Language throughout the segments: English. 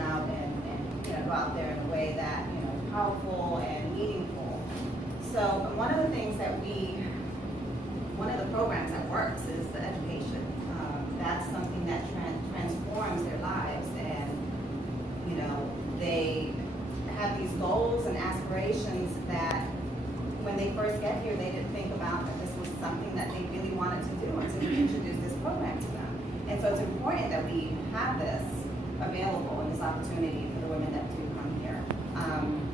out and go out there in a way that is powerful and meaningful. So one of the things that one of the programs that works is the education. That's something that transforms their lives, and they have these goals and aspirations that when they first get here, they didn't think about that this was something that they really wanted to do until we introduced this program to them. And so it's important that we have this available and this opportunity for the women that do come here.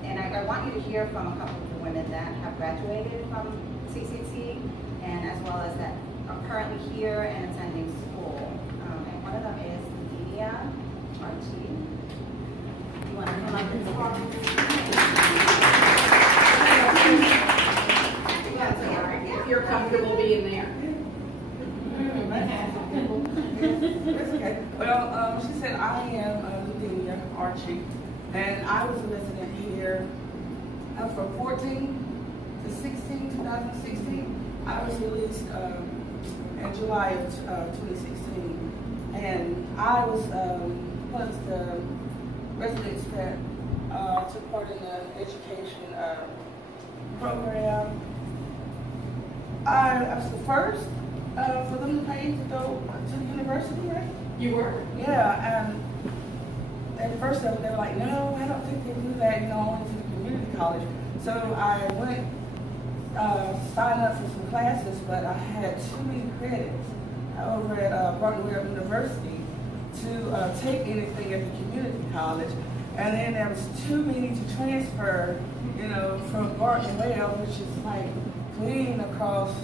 And I want you to hear from a couple of the women that have graduated from CCT, and as well as that are currently here and attending school. And one of them is Ludenia Archie. You want to come up and talk? If you're comfortable being there. That's okay. Well, she said, I am Ludenia Archie, and I was a resident here from 14 to 2016. I was released in July of 2016, and I was one of the residents that took part in the education program. I was the first for them to pay to go to the university, right? You were? Yeah, and at first they were like, no, I don't think they do that, only to the community college. So I went, signed up for some classes, but I had too many credits over at Barton University to take anything at the community college. And then there was too many to transfer, from Barton Well, which is like clean across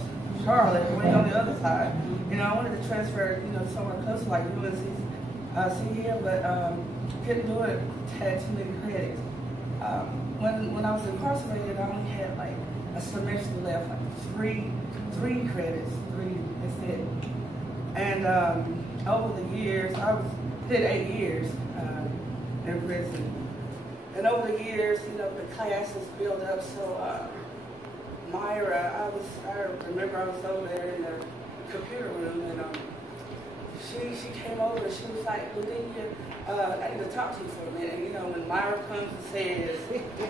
Charlotte, way on the other side. I wanted to transfer, somewhere close like UNC here, but couldn't do it. Had too many credits. When I was incarcerated, I only had like a semester left, like three credits, that's it. And over the years, did 8 years in prison. And over the years, the classes built up. So Myra, I remember I was over there in the computer room, and she came over and she was like, Ludenia, I need to talk to you for a minute. When Myra comes and says,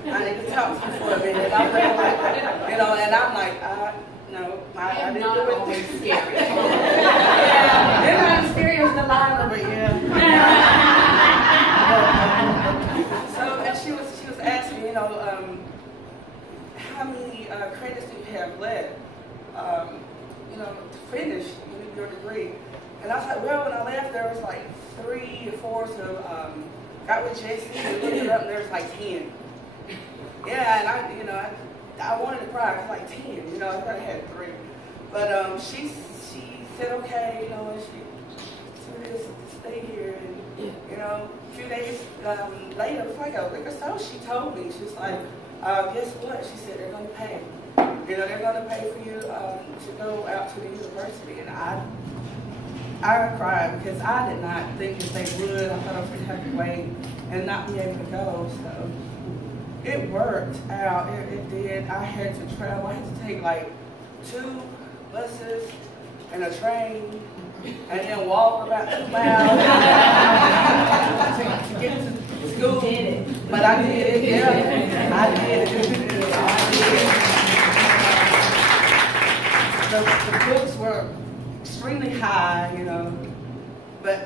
I need to talk to you for a minute, and I'm like, and I'm like, no, I didn't do it. Always scary. Yeah, they're not as scary as Delilah, but yeah. So, and she was asking, how many credits do you have left, to finish your degree? And I was like, well, when I left, there was like 3 or 4, so got with Jesse and looked it up, and there was like 10. Yeah, and I wanted to cry, I was like 10, I thought I had 3. But she said, okay, and she just stay here, and a few days later, before I got a liquor store, she told me, she was like, guess what? She said, they're going to pay. They're going to pay for you to go out to the university. And I cried because I did not think that they would. I thought I was going to have to wait and not be able to go. So it worked out. It did. I had to travel. I had to take like 2 buses and a train and then walk about 2 miles to get to school. You did it. But I did it, yeah. I did it. The books were extremely high, but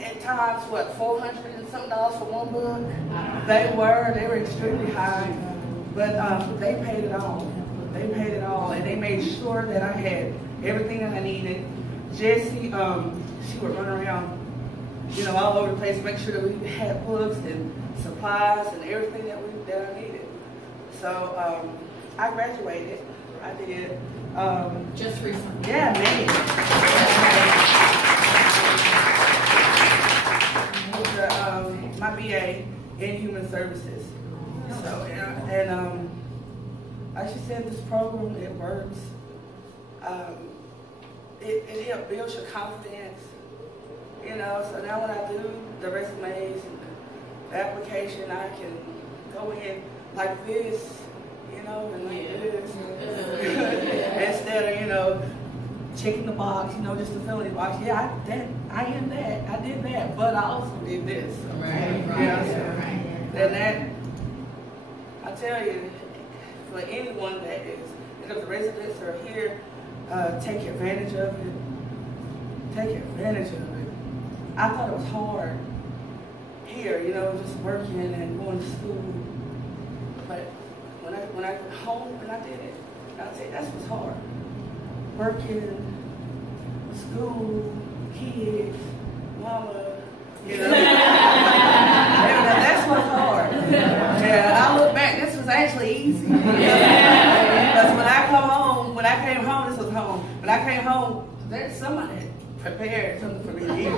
at times, $400 and something for one book? They were extremely high, but they paid it all. They paid it all, and they made sure that I had everything that I needed. Jessie, she would run around, all over the place, make sure that we had books and supplies and everything that I needed. So I graduated. I did. Just recently. Yeah, May. With my BA in Human Services. So, and like she said, this program, it works. It helped build your confidence. So now when I do the resumes and the application, I can go in like this, and like this. Instead of, checking the box, you know, just to fill in the box. Yeah, I am that, I did that, but I also did this. Right. And that, I tell you, for anyone that is, you know, the residents are here, take advantage of it. Take advantage of it. I thought it was hard here, you know, just working and going to school. But when I got home and I did it, I'd say that's what's hard. Working, school, kids, mama, you know. That's what's hard. Yeah, I look back, this was actually easy. Because when I came home, this was home. When I came home, there's somebody had prepared something for me to eat.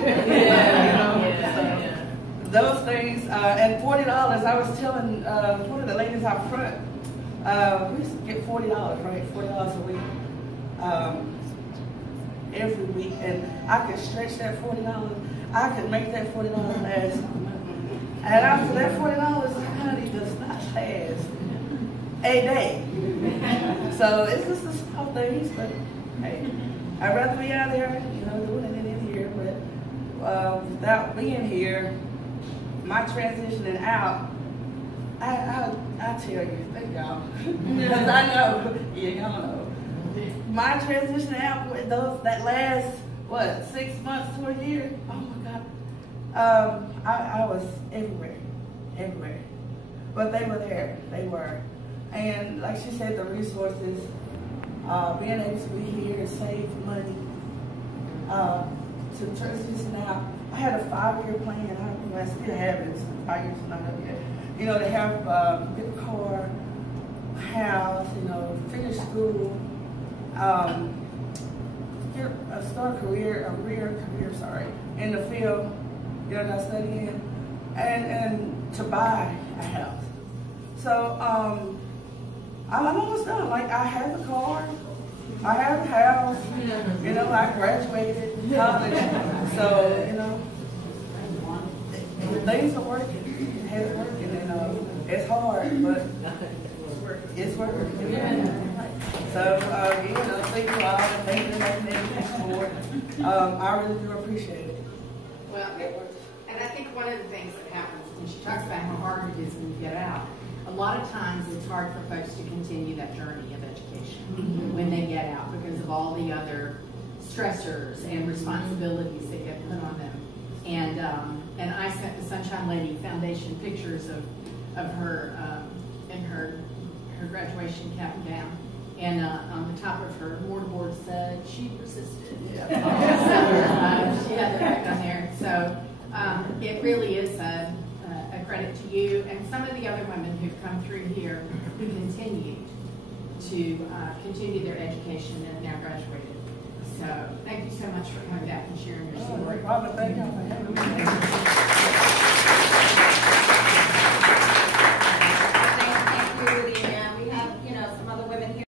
So, those things, and $40, I was telling one of the ladies out front, we used to get $40, right? $40 a week. Every week, and I could stretch that $40. I could make that $40 last. And after that $40, honey, does not last a day. So it's just the small things, but hey, I'd rather be out there, you know, doing it than in here. But without being here, my transitioning out, I tell you, thank y'all, because I know, yeah, y'all know. My transition out with that last, 6 months to a year? Oh my God. I was everywhere. But they were there, they were. And like she said, the resources, being able to be here and save money, to transition out. I had a 5-year plan, I still have it, 5 years not up yet. You know, to have get a car, house, you know, finish school, start a career in the field, you know, that studying, and to buy a house. So I'm almost done. Like, I have a car, I have a house, you know, I graduated college, so you know, things are working, it's working, and it's hard, but it's working. Yeah. So, you know, thank you all, and thank you for support. I really do appreciate it. Well, and I think one of the things that happens, when she talks about how hard it is when you get out, a lot of times it's hard for folks to continue that journey of education when they get out because of all the other stressors and responsibilities that get put on them. And I sent the Sunshine Lady Foundation pictures of her in her graduation cap and gown. And on the top of her mortarboard said, "She persisted." Yeah. So, she had the back on there. So it really is a credit to you and some of the other women who've come through here who continue their education and now graduated. So thank you so much for coming back and sharing your story. No problem. Thank you for having me.